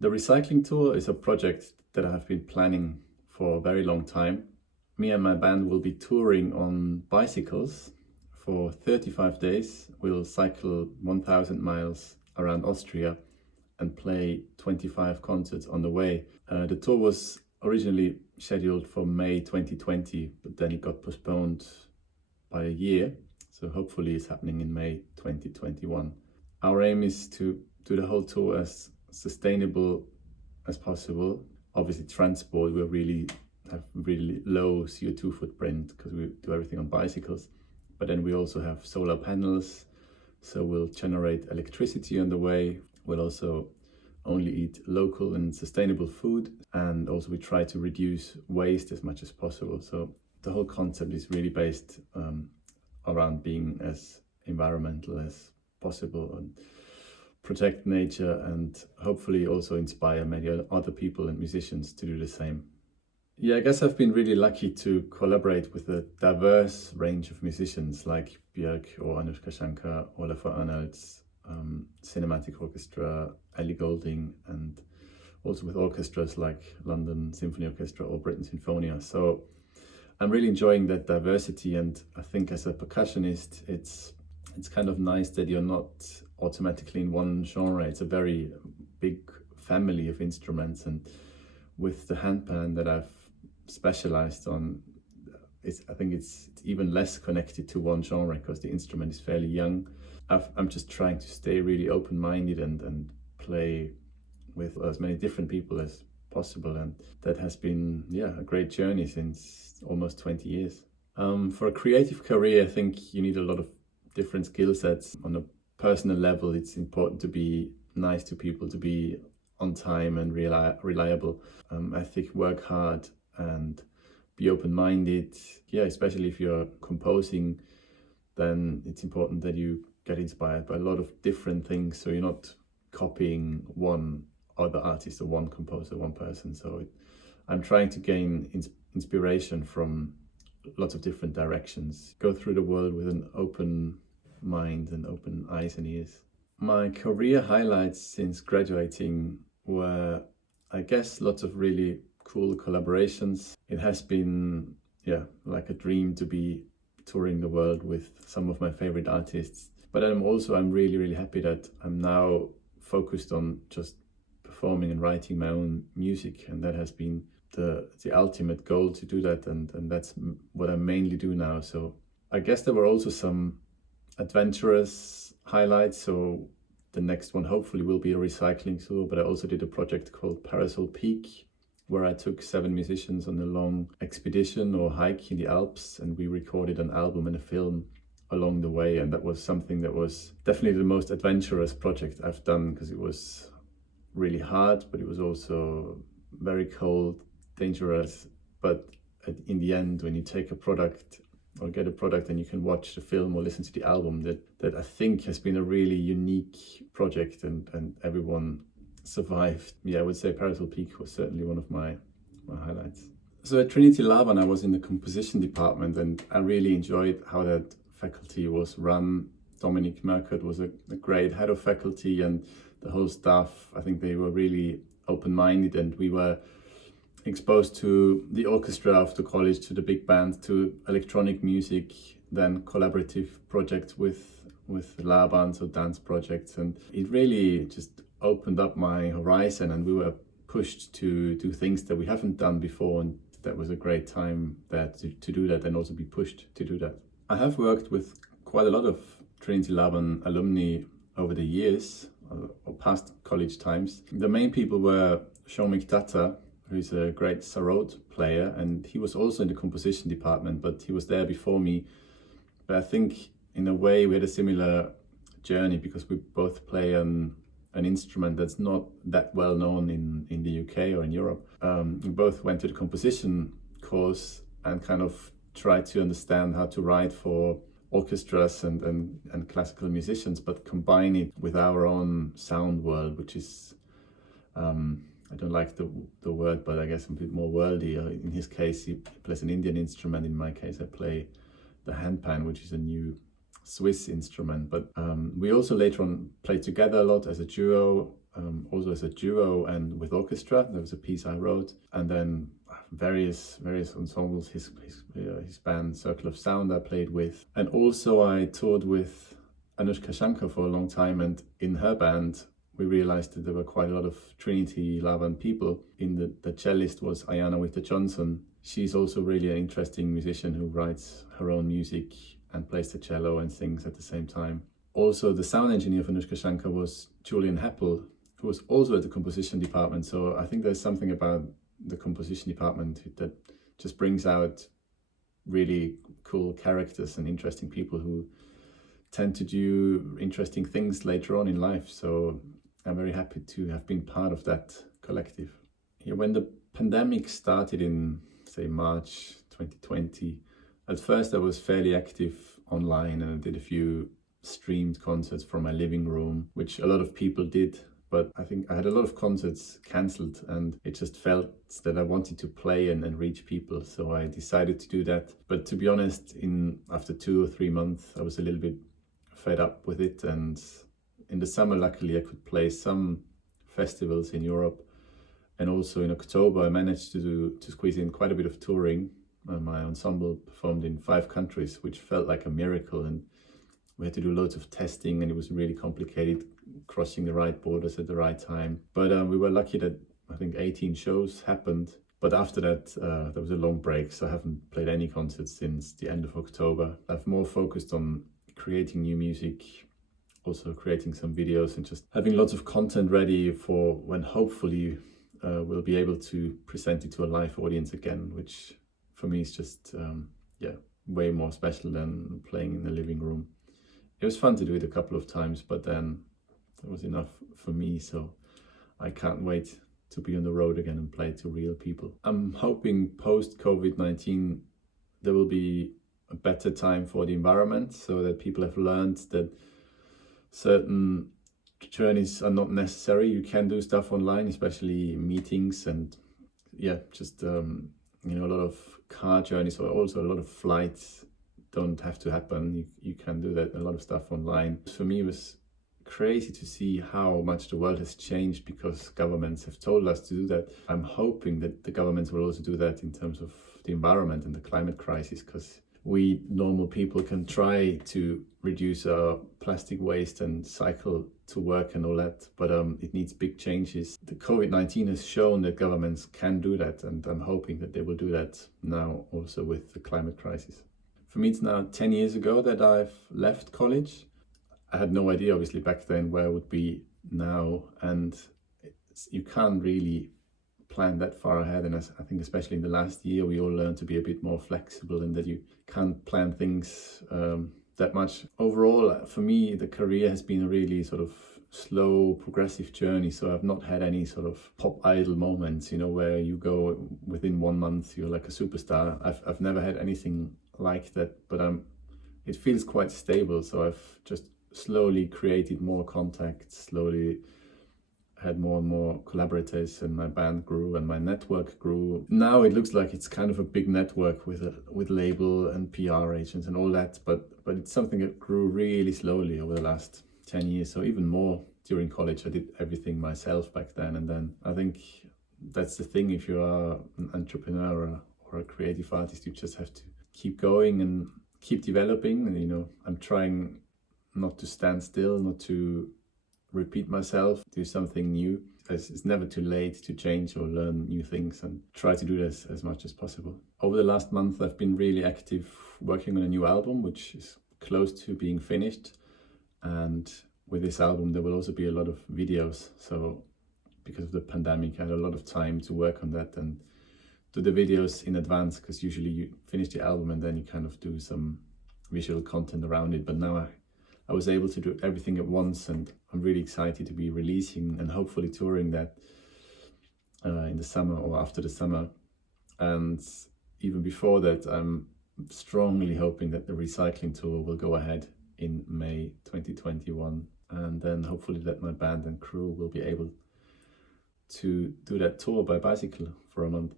The recycling tour is a project that I have been planning for a very long time. Me and my band will be touring on bicycles for 35 days. We'll cycle 1,000 miles around Austria and play 25 concerts on the way. The tour was originally scheduled for May 2020, but then it got postponed by a year. So hopefully it's happening in May 2021. Our aim is to do the whole tour as sustainable as possible. Obviously transport will really have really low CO2 footprint because we do everything on bicycles. But then we also have solar panels, so we'll generate electricity on the way. We'll also only eat local and sustainable food, and also we try to reduce waste as much as possible. So the whole concept is really based around being as environmental as possible and protect nature, and hopefully also inspire many other people and musicians to do the same. Yeah, I guess I've been really lucky to collaborate with a diverse range of musicians like Bjork or Anoushka Shankar, Olafur Arnalds, Cinematic Orchestra, Ellie Goulding, and also with orchestras like London Symphony Orchestra or Britain Sinfonia. So I'm really enjoying that diversity, and I think as a percussionist it's kind of nice that you're not automatically in one genre. It's a very big family of instruments, and with the handpan that I've specialized on, I think it's even less connected to one genre because the instrument is fairly young. I'm just trying to stay really open-minded and play with as many different people as possible, and that has been a great journey since almost 20 years. For a creative career, I think you need a lot of different skill sets. On a personal level, it's important to be nice to people, to be on time and reliable. I think work hard and be open-minded. Yeah, especially if you're composing, then it's important that you get inspired by a lot of different things, so you're not copying one other artist or one composer, one person. So I'm trying to gain inspiration from lots of different directions, go through the world with an open mind and open eyes and ears. My career highlights since graduating were, I guess, lots of really cool collaborations. It has been like a dream to be touring the world with some of my favorite artists. But I'm really happy that I'm now focused on just performing and writing my own music, and that has been the ultimate goal, to do that, and that's what I mainly do now. So I guess there were also some adventurous highlights. So the next one hopefully will be a recycling tour, but I also did a project called Parasol Peak, where I took 7 musicians on a long expedition or hike in the Alps, and we recorded an album and a film along the way. And that was something that was definitely the most adventurous project I've done, because it was really hard, but it was also very cold, dangerous. But in the end, when you take a product or get a product and you can watch the film or listen to the album, that I think has been a really unique project, and everyone survived. Yeah, I would say Parasol Peak was certainly one of my highlights. So at Trinity Laban, I was in the composition department, and I really enjoyed how that faculty was run. Dominic Merkert was a great head of faculty, and the whole staff, I think they were really open-minded, and we were exposed to the orchestra of the college, to the big band, to electronic music, then collaborative projects with Laban, so dance projects, and it really just opened up my horizon, and we were pushed to do things that we haven't done before, and that was a great time there to do that and also be pushed to do that. I have worked with quite a lot of Trinity Laban alumni over the years, or past college times. The main people were Shoumik Data, who's a great sarod player, and he was also in the composition department, but he was there before me. But I think in a way we had a similar journey, because we both play an instrument that's not that well known in the UK or in Europe. We both went to the composition course and kind of tried to understand how to write for orchestras and classical musicians, but combine it with our own sound world, which is, I don't like the word, but I guess a bit more worldy. In his case, he plays an Indian instrument. In my case, I play the handpan, which is a new Swiss instrument. But we also later on played together a lot as a duo. also as a duo and with orchestra. There was a piece I wrote, and then various ensembles. His band Circle of Sound I played with, and also I toured with Anoushka Shankar for a long time, and in her band we realized that there were quite a lot of Trinity Laban people. In the cellist was Ayana Witter-Johnson. She's also really an interesting musician who writes her own music and plays the cello and sings at the same time. Also, the sound engineer for Anoushka Shankar was Julian Heppel, who was also at the composition department. So I think there's something about the composition department that just brings out really cool characters and interesting people who tend to do interesting things later on in life. So I'm very happy to have been part of that collective. Yeah, when the pandemic started in, say, March 2020, at first I was fairly active online, and I did a few streamed concerts from my living room, which a lot of people did. But I think I had a lot of concerts cancelled, and it just felt that I wanted to play and reach people. So I decided to do that. But to be honest, after 2 or 3 months, I was a little bit fed up with it. And in the summer, luckily, I could play some festivals in Europe. And also in October, I managed to squeeze in quite a bit of touring. My ensemble performed in 5 countries, which felt like a miracle. And we had to do loads of testing, and it was really complicated crossing the right borders at the right time. But we were lucky that I think 18 shows happened. But after that, there was a long break, so I haven't played any concerts since the end of October. I've more focused on creating new music, also creating some videos, and just having lots of content ready for when hopefully we'll be able to present it to a live audience again, which for me is just way more special than playing in the living room. It was fun to do it a couple of times, but then it was enough for me, so I can't wait to be on the road again and play to real people. I'm hoping post-COVID-19 there will be a better time for the environment, so that people have learned that certain journeys are not necessary. You can do stuff online, especially meetings, and just a lot of car journeys, or also a lot of flights don't have to happen. You can do that, a lot of stuff online. For me, it was crazy to see how much the world has changed because governments have told us to do that. I'm hoping that the governments will also do that in terms of the environment and the climate crisis, because we normal people can try to reduce our plastic waste and cycle to work and all that, but it needs big changes. The COVID-19 has shown that governments can do that, and I'm hoping that they will do that now also with the climate crisis. For me, it's now 10 years ago that I've left college. I had no idea, obviously, back then where I would be now, and you can't really plan that far ahead. And I think especially in the last year, we all learned to be a bit more flexible, and that you can't plan things that much. Overall, for me, the career has been a really sort of slow, progressive journey. So I've not had any sort of pop idol moments, where you go within 1 month, you're like a superstar. I've never had anything like that, but it feels quite stable. So I've just slowly created more contacts, slowly had more and more collaborators, and my band grew and my network grew. Now it looks like it's kind of a big network with label and PR agents and all that, but it's something that grew really slowly over the last 10 years. So even more during college, I did everything myself back then. And then I think that's the thing, if you are an entrepreneur or a creative artist, you just have to keep going and keep developing. And I'm trying not to stand still, not to repeat myself, do something new. It's never too late to change or learn new things, and try to do this as much as possible. Over the last month, I've been really active working on a new album, which is close to being finished. And with this album, there will also be a lot of videos. So because of the pandemic, I had a lot of time to work on that and do the videos in advance, because usually you finish the album and then you kind of do some visual content around it. But now I was able to do everything at once, and I'm really excited to be releasing and hopefully touring that in the summer or after the summer. And even before that, I'm strongly hoping that the recycling tour will go ahead in May 2021, and then hopefully that my band and crew will be able to do that tour by bicycle for a month.